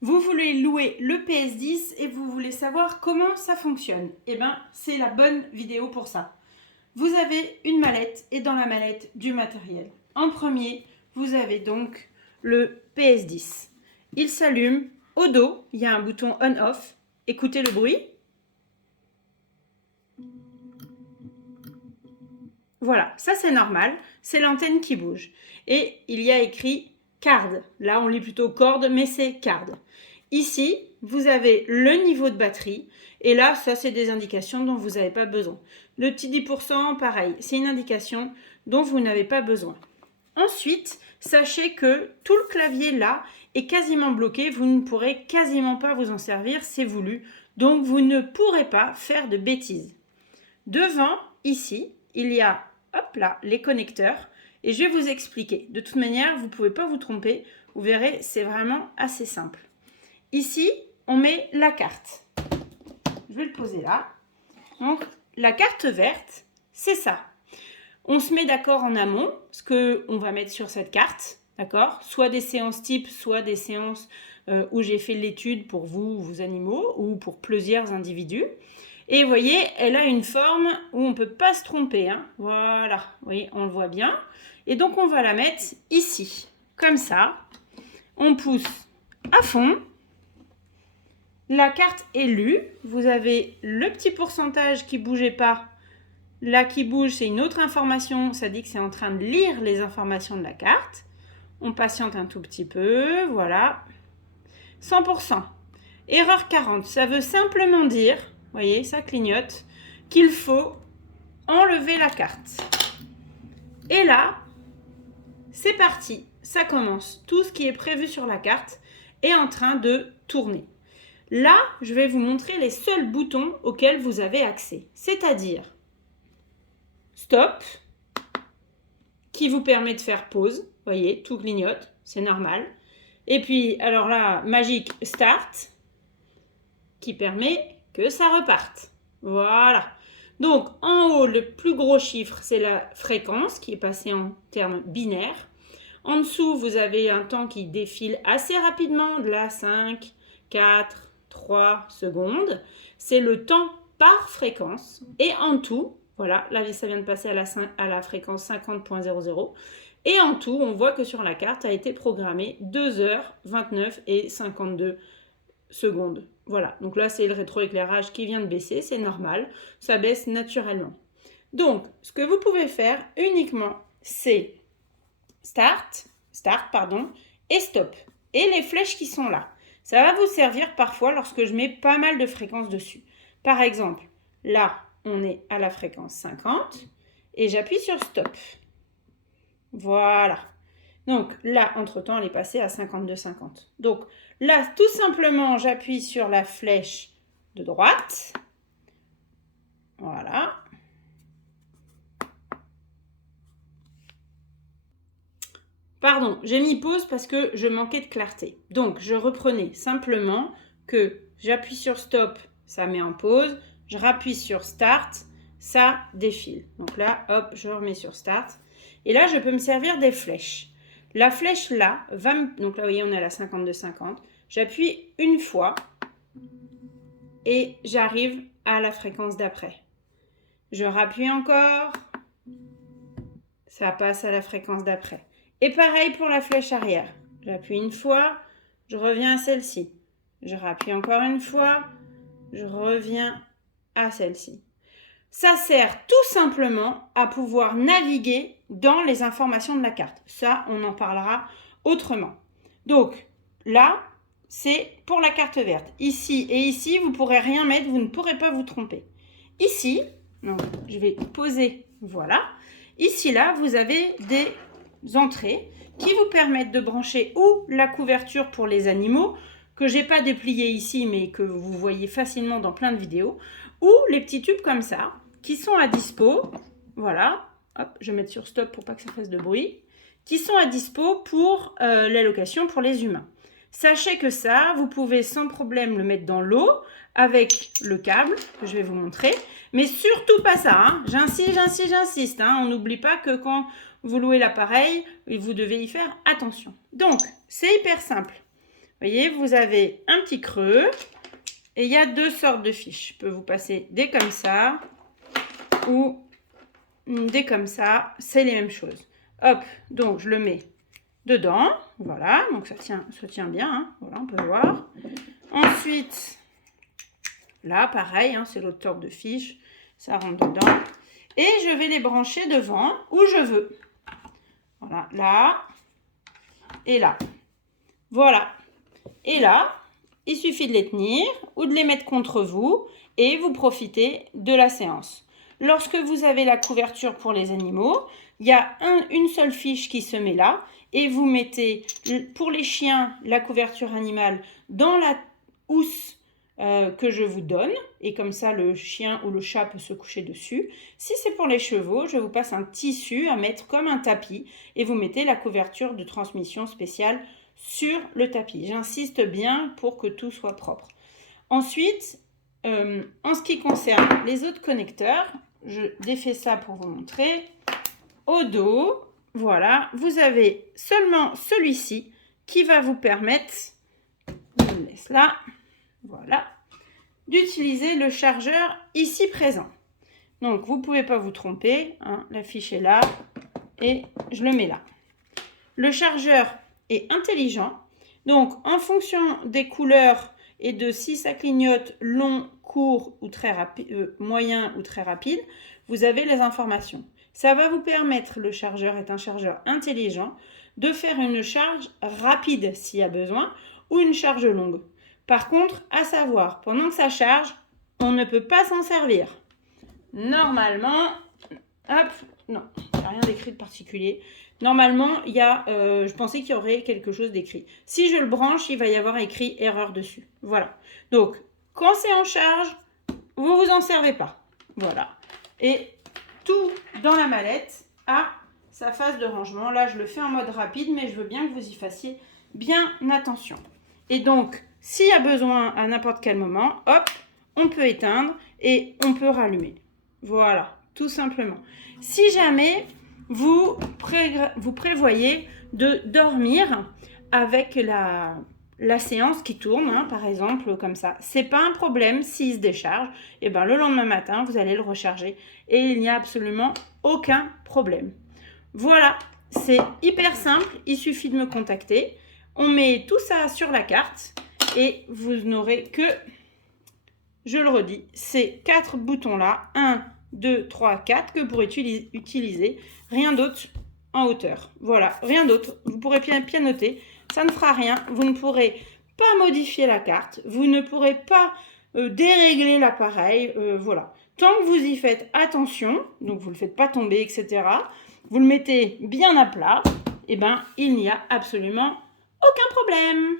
Vous voulez louer le PS10 et vous voulez savoir comment ça fonctionne. Eh bien, c'est la bonne vidéo pour ça. Vous avez une mallette et dans la mallette du matériel. En premier, vous avez donc le PS10. Il s'allume. Au dos, il y a un bouton on-off. Écoutez le bruit. Voilà, ça c'est normal. C'est l'antenne qui bouge. Et il y a écrit card. Là, on lit plutôt corde, mais c'est card. Ici, vous avez le niveau de batterie. Et là, ça, c'est des indications dont vous n'avez pas besoin. Le petit 10%, pareil, c'est une indication dont vous n'avez pas besoin. Ensuite, sachez que tout le clavier là est quasiment bloqué. Vous ne pourrez quasiment pas vous en servir, c'est voulu. Donc, vous ne pourrez pas faire de bêtises. Devant, ici, il y a, hop là, les connecteurs. Et je vais vous expliquer. De toute manière, vous ne pouvez pas vous tromper. Vous verrez, c'est vraiment assez simple. Ici, on met la carte. Je vais le poser là. Donc, la carte verte, c'est ça. On se met d'accord en amont, ce qu'on va mettre sur cette carte, d'accord? Soit des séances type, soit des séances où j'ai fait l'étude pour vous, vos animaux, ou pour plusieurs individus. Et vous voyez, elle a une forme où on ne peut pas se tromper. Hein. Voilà, vous voyez, on le voit bien. Et donc, on va la mettre ici, comme ça. On pousse à fond. La carte est lue. Vous avez le petit pourcentage qui ne bougeait pas. Là qui bouge, c'est une autre information. Ça dit que c'est en train de lire les informations de la carte. On patiente un tout petit peu. Voilà. 100%. Erreur 40. Ça veut simplement dire, vous voyez, ça clignote, qu'il faut enlever la carte. Et là, c'est parti. Ça commence. Tout ce qui est prévu sur la carte est en train de tourner. Là, je vais vous montrer les seuls boutons auxquels vous avez accès. C'est-à-dire stop, qui vous permet de faire pause. Vous voyez, tout clignote, c'est normal. Et puis, alors là, magique start, qui permet que ça reparte. Voilà. Donc, en haut, le plus gros chiffre, c'est la fréquence qui est passée en termes binaires. En dessous, vous avez un temps qui défile assez rapidement, de là 5, 4, 3 secondes. C'est le temps par fréquence. Et en tout, voilà, là ça vient de passer à la fréquence 50.00. Et en tout, on voit que sur la carte a été programmé 2h29 et 52 secondes. Voilà, donc là c'est le rétroéclairage qui vient de baisser, c'est normal, ça baisse naturellement. Donc, ce que vous pouvez faire uniquement, c'est start, et stop. Et les flèches qui sont là. Ça va vous servir parfois lorsque je mets pas mal de fréquences dessus. Par exemple, là, on est à la fréquence 50 et j'appuie sur stop. Voilà. Donc là, entre-temps, elle est passée à 52,50. Donc là, tout simplement, j'appuie sur la flèche de droite. Voilà. Pardon, j'ai mis pause parce que je manquais de clarté. Donc, je reprenais simplement que j'appuie sur stop, ça met en pause. Je rappuie sur start, ça défile. Donc là, hop, je remets sur start. Et là, je peux me servir des flèches. La flèche là va me... Donc là, vous voyez, on est à la 52,50. J'appuie une fois et j'arrive à la fréquence d'après. Je rappuie encore. Ça passe à la fréquence d'après. Et pareil pour la flèche arrière. J'appuie une fois, je reviens à celle-ci. Je rappuie encore une fois, je reviens à celle-ci. Ça sert tout simplement à pouvoir naviguer dans les informations de la carte. Ça, on en parlera autrement. Donc, là, c'est pour la carte verte. Ici et ici, vous ne pourrez rien mettre, vous ne pourrez pas vous tromper. Ici, donc, je vais poser, voilà. Ici, là, vous avez des entrées qui vous permettent de brancher ou la couverture pour les animaux, que je n'ai pas déplié ici, mais que vous voyez facilement dans plein de vidéos, ou les petits tubes comme ça, qui sont à dispo, voilà, hop, je vais mettre sur stop pour pas que ça fasse de bruit, qui sont à dispo pour l'allocation pour les humains. Sachez que ça, vous pouvez sans problème le mettre dans l'eau avec le câble que je vais vous montrer, mais surtout pas ça, hein. J'insiste, hein. On n'oublie pas que quand vous louez l'appareil, vous devez y faire attention. Donc, c'est hyper simple. voyez, vous avez un petit creux et il y a deux sortes de fiches. Je peux vous passer des comme ça ou des comme ça, c'est les mêmes choses. Hop, donc je le mets dedans, voilà, donc ça tient bien, hein. Voilà, on peut voir. Ensuite, là, pareil, hein, c'est l'autre sorte de fiche, ça rentre dedans. Et je vais les brancher devant où je veux. Voilà, là et là. Voilà. Et là, il suffit de les tenir ou de les mettre contre vous et vous profitez de la séance. Lorsque vous avez la couverture pour les animaux, il y a une seule fiche qui se met là et vous mettez pour les chiens la couverture animale dans la housse que je vous donne et comme ça le chien ou le chat peut se coucher dessus. Si c'est pour les chevaux, je vous passe un tissu à mettre comme un tapis et vous mettez la couverture de transmission spéciale sur le tapis. J'insiste bien pour que tout soit propre. Ensuite, en ce qui concerne les autres connecteurs, je défais ça pour vous montrer. Au dos, voilà, vous avez seulement celui-ci qui va vous permettre, je le laisse là, voilà, d'utiliser le chargeur ici présent. Donc, vous ne pouvez pas vous tromper, hein, la fiche est là et je le mets là. Le chargeur est intelligent, donc en fonction des couleurs et de si ça clignote long, court ou très rapide, moyen ou très rapide, vous avez les informations. Ça va vous permettre, le chargeur est un chargeur intelligent, de faire une charge rapide s'il y a besoin ou une charge longue. Par contre, à savoir, pendant que ça charge, on ne peut pas s'en servir. Normalement, hop, non, il n'y a rien d'écrit de particulier. Normalement, il y a, je pensais qu'il y aurait quelque chose d'écrit. Si je le branche, il va y avoir écrit erreur dessus. Voilà. Donc, quand c'est en charge, vous vous en servez pas. Voilà. Et tout dans la mallette a sa phase de rangement. Là, je le fais en mode rapide, mais je veux bien que vous y fassiez bien attention. Et donc, s'il y a besoin à n'importe quel moment, hop, on peut éteindre et on peut rallumer. Voilà, tout simplement. Si jamais vous prévoyez de dormir avec la séance qui tourne, hein, par exemple, comme ça, c'est pas un problème s'il se décharge. Et ben, le lendemain matin, vous allez le recharger et il n'y a absolument aucun problème. Voilà, c'est hyper simple, il suffit de me contacter. On met tout ça sur la carte et vous n'aurez que, je le redis, ces 4 boutons-là, 1, 2, 3, 4, que vous pourrez utiliser, rien d'autre en hauteur. Voilà, rien d'autre. Vous pourrez pianoter, ça ne fera rien. Vous ne pourrez pas modifier la carte, vous ne pourrez pas dérégler l'appareil, voilà. Tant que vous y faites attention, donc vous ne le faites pas tomber, etc., vous le mettez bien à plat, et ben il n'y a absolument aucun problème.